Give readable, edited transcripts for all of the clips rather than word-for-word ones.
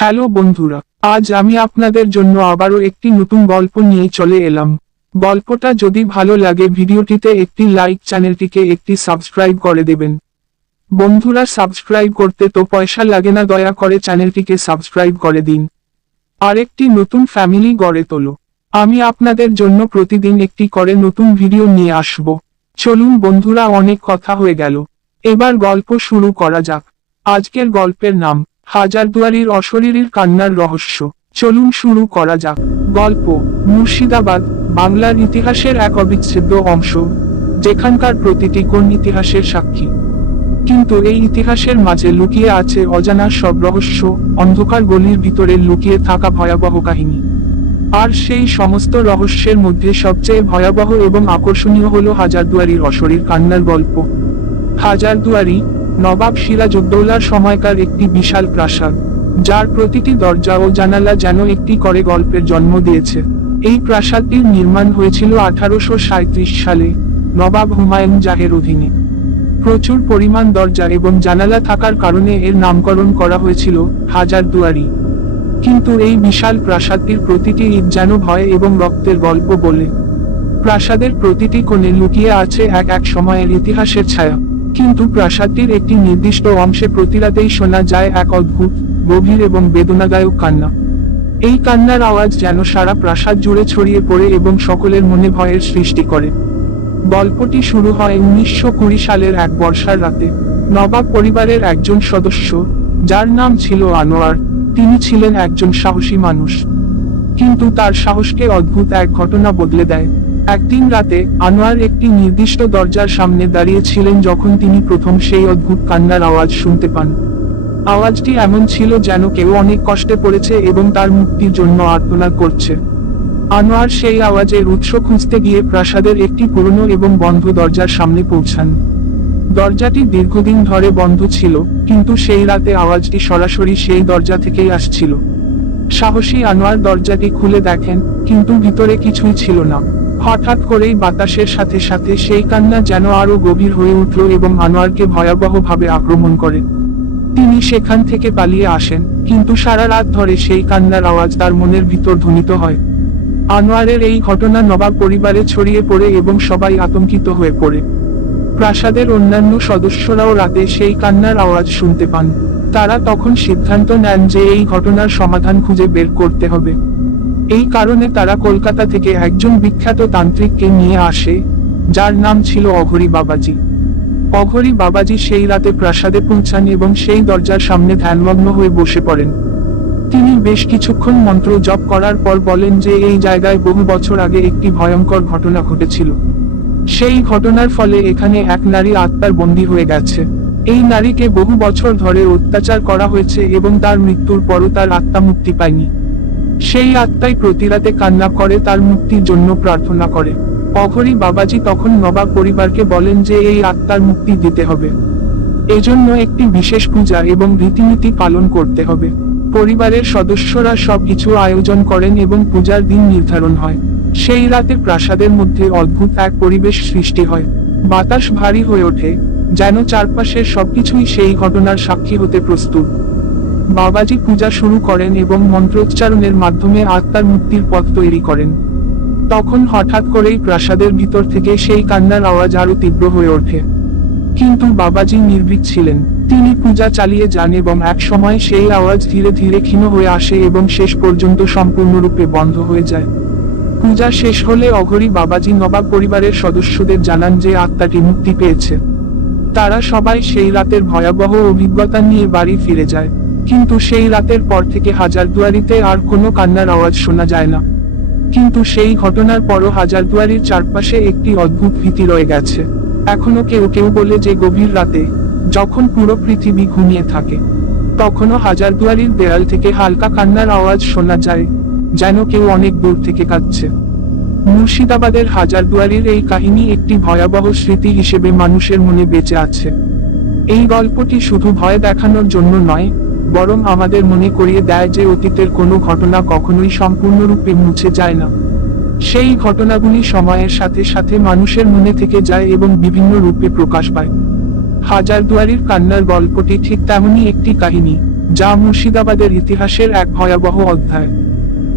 Hello বন্ধুরা, আজ আমি আপনাদের জন্য আবারও একটি নতুন গল্প নিয়ে চলে এলাম। গল্পটা যদি ভালো লাগে ভিডিওটিতে একটি লাইক, চ্যানেলটিকে একটি সাবস্ক্রাইব করে দেবেন। বন্ধুরা, সাবস্ক্রাইব করতে তো পয়সা লাগে না, দয়া করে চ্যানেলটিকে সাবস্ক্রাইব করে দিন। আরেকটি নতুন ফ্যামিলি গড়ে তোলো। আমি আপনাদের জন্য প্রতিদিন একটি করে নতুন ভিডিও নিয়ে আসব। চলুন বন্ধুরা, অনেক কথা হয়ে গেল, এবার গল্প শুরু করা যাক। আজকের গল্পের নাম হাজারদুয়ারির অশরীরীর কান্নার রহস্য। চলুন শুরু করা যাক। গল্প মুর্শিদাবাদ, বাংলার ইতিহাসের এক অবিচ্ছেদ্য অংশ, যেখানকার প্রতিটি কোণ ইতিহাসের সাক্ষী। কিন্তু এই ইতিহাসের মাঝে লুকিয়ে আছে অজানা সব রহস্য, অন্ধকার গলির ভিতরে লুকিয়ে থাকা ভয়াবহ কাহিনী। আর সেই সমস্ত রহস্যের মধ্যে সবচেয়ে ভয়াবহ এবং আকর্ষণীয় হলো হাজারদুয়ারির অশরীর কান্নার গল্প। হাজারদুয়ারি নবাব সিরাজউদ্দৌলার সময়কার একটি বিশাল প্রাসাদ, যার প্রতিটি দরজা ও জানালা যেন একটি করে গল্পের জন্ম দিয়েছে। এই প্রাসাদটির নির্মাণ হয়েছিল 1837 সালে নবাব হুমায়ুন জাহের অধীনে। প্রচুর পরিমাণ দরজা এবং জানালা থাকার কারণে এর নামকরণ করা হয়েছিল হাজারদুয়ারি। কিন্তু এই বিশাল প্রাসাদটির প্রতিটি ইট যেন ভয় এবং রক্তের গল্প বলে। প্রাসাদের প্রতিটি কোণে লুকিয়ে আছে এক সময়ের ইতিহাসের ছায়া। কিন্তু প্রাসাদটির একটি নির্দিষ্ট অংশে প্রতিরাতেই শোনা যায় এক অদ্ভুত, গভীর এবং বেদনাদায়ক কান্না। এই কান্নার আওয়াজ যেন সারা প্রাসাদ জুড়ে ছড়িয়ে পড়ে এবং সকলের মনে ভয়ের সৃষ্টি করে। গল্পটি শুরু হয় 1920 সালের এক বর্ষার রাতে। নবাব পরিবারের একজন সদস্য, যার নাম ছিল আনোয়ার, তিনি ছিলেন একজন সাহসী মানুষ। কিন্তু তার সাহসকে অদ্ভুত এক ঘটনা বদলে দেয়। একদিন রাতে আনোয়ার একটি নির্দিষ্ট দরজার সামনে দাঁড়িয়ে ছিলেন যখন তিনি প্রথম সেই অদ্ভুত কান্নার আওয়াজ শুনতে পান। আওয়াজটি এমন ছিল যেন কেউ অনেক কষ্টে পড়েছে এবং তার মুক্তির জন্য আর্তনাদ করছে। আনোয়ার সেই আওয়াজের উৎস খুঁজতে গিয়ে প্রাসাদের একটি পুরনো এবং বন্ধ দরজার সামনে পৌঁছান। দরজাটি দীর্ঘদিন ধরে বন্ধ ছিল, কিন্তু সেই রাতে আওয়াজটি সরাসরি সেই দরজা থেকেই আসছিল। সাহসী আনোয়ার দরজাটি খুলে দেখেন, কিন্তু ভিতরে কিছুই ছিল না। হঠাৎ করেই বাতাসের সাথে সাথে সেই কান্না যেন আরো গভীর হয়ে উঠল এবং আনোয়ারকে ভয়াবহভাবে আক্রমণ করে। তিনি সেখান থেকে পালিয়ে আসেন, কিন্তু সারা রাত ধরে সেই কান্নার আওয়াজ তার মনের ভিতর ধ্বনিত হয়। আনোয়ারের এই ঘটনা নবাব পরিবারে ছড়িয়ে পড়ে এবং সবাই আতঙ্কিত হয়ে পড়ে। প্রাসাদের অন্যান্য সদস্যরাও রাতে সেই কান্নার আওয়াজ শুনতে পান। তারা তখন সিদ্ধান্ত নেন যে এই ঘটনার সমাধান খুঁজে বের করতে হবে। এই কারণে তারা কলকাতা থেকে একজন বিখ্যাত তান্ত্রিককে নিয়ে আসে, যার নাম ছিল অঘরী বাবাজি। অঘরী বাবাজি সেই রাতে প্রাসাদে পৌঁছান এবং সেই দরজার সামনে ধ্যানমগ্ন হয়ে বসে পড়েন। তিনি বেশ কিছুক্ষণ মন্ত্র জপ করার পর বলেন যে এই জায়গায় বহু বছর আগে একটি ভয়ঙ্কর ঘটনা ঘটেছিল। সেই ঘটনার ফলে এখানে এক নারী আত্মার বন্দী হয়ে গেছে। এই নারীকে বহু বছর ধরে অত্যাচার করা হয়েছে এবং তার মৃত্যুর পরও তার আত্মা মুক্তি পায়নি। সেই আত্মাই প্রতিরাতে কান্না করে তার মুক্তির জন্য প্রার্থনা করে। অঘরী বাবাজি তখন নবাব পরিবারকে বলেন যে এই আত্মার মুক্তি দিতে হবে। এজন্য একটি বিশেষ পূজা এবং রীতিনীতি পালন করতে হবে। পরিবারের সদস্যরা সবকিছু আয়োজন করেন এবং পূজার দিন নির্ধারণ হয়। সেই রাতে প্রাসাদের মধ্যে অদ্ভুত এক পরিবেশ সৃষ্টি হয়। বাতাস ভারী হয়ে ওঠে, যেন চারপাশের সবকিছুই সেই ঘটনার সাক্ষী হতে প্রস্তুত। বাবাজি পূজা শুরু করেন এবং মন্ত্রোচ্চারণের মাধ্যমে আত্মার মুক্তির পথ তৈরি করেন। তখন হঠাৎ করেই প্রাসাদের ভিতর থেকে সেই কান্নার আওয়াজ আরো তীব্র হয়ে ওঠে। কিন্তু বাবাজি নির্ভীক ছিলেন। তিনি পূজা চালিয়ে যান এবং এক সময় সেই আওয়াজ ধীরে ধীরে ক্ষীণ হয়ে আসে এবং শেষ পর্যন্ত সম্পূর্ণরূপে বন্ধ হয়ে যায়। পূজা শেষ হলে অঘরী বাবাজি নবাব পরিবারের সদস্যদের জানান যে আত্মাটি মুক্তি পেয়েছে। তারা সবাই সেই রাতের ভয়াবহ অভিজ্ঞতা নিয়ে বাড়ি ফিরে যায়। কিন্তু সেই রাতের পর থেকে হাজারদুয়ারিতে আর কোনো কান্নার আওয়াজ শোনা যায় না। কিন্তু সেই ঘটনার পরও হাজারদুয়ারির চারপাশে একটি অদ্ভুত ভীতি রয়ে গেছে। এখনো কেউ কেউ বলে যে গভীর রাতে, যখন পুরো পৃথিবী ঘুমিয়ে থাকে, তখনও হাজারদুয়ারির দেয়াল থেকে হালকা কান্নার আওয়াজ শোনা যায়, যেন কেউ অনেক দূর থেকে কাঁদছে। মুর্শিদাবাদের হাজারদুয়ারির এই কাহিনী একটি ভয়াবহ স্মৃতি হিসেবে মানুষের মনে বেঁচে আছে। এই গল্পটি শুধু ভয় দেখানোর জন্য নয়, বরং আমাদের মনে করিয়ে দেয় যে অতীতের কোনো ঘটনা কখনোই সম্পূর্ণরূপে মুছে যায় না। সেই ঘটনাগুলি সময়ের সাথে সাথে মানুষের মনে থেকে যায় এবং বিভিন্ন রূপে প্রকাশ পায়। হাজারদুয়ারির কান্নার গল্পটি ঠিক তেমনই একটি কাহিনী, যা মুর্শিদাবাদের ইতিহাসের এক ভয়াবহ অধ্যায়।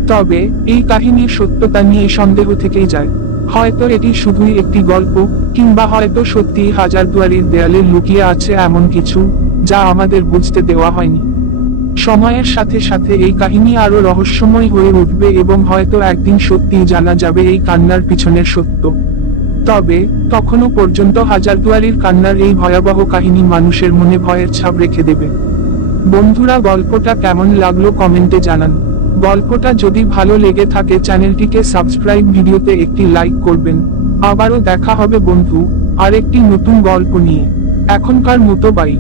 তবে এই কাহিনীর সত্যতা নিয়ে সন্দেহ থেকেই যায়। হয়তো এটি শুধুই একটি গল্প, কিংবা হয়তো সত্যিই হাজারদুয়ারির দেয়ালে লুকিয়ে আছে এমন কিছু, যা আমাদের বুঝতে দেওয়া হয়নি। সময়ের সাথে সাথে এই কাহিনী আরো রহস্যময় হয়ে উঠবে এবং হয়তো একদিন সত্যিই জানা যাবে এই কান্নার পিছনের সত্য। তবে তখনও পর্যন্ত হাজারদুয়ারির কান্নার এই ভয়াবহ কাহিনী মানুষের মনে ভয়ের ছাপ রেখে দেবে। বন্ধুরা, গল্পটা কেমন লাগলো কমেন্টে জানান। গল্পটা যদি ভালো লেগে থাকে চ্যানেলটিকে সাবস্ক্রাইব, ভিডিওতে একটি লাইক করবেন। আবারও দেখা হবে বন্ধু, আরেকটি নতুন গল্প নিয়ে। এখনকার মতো বাই।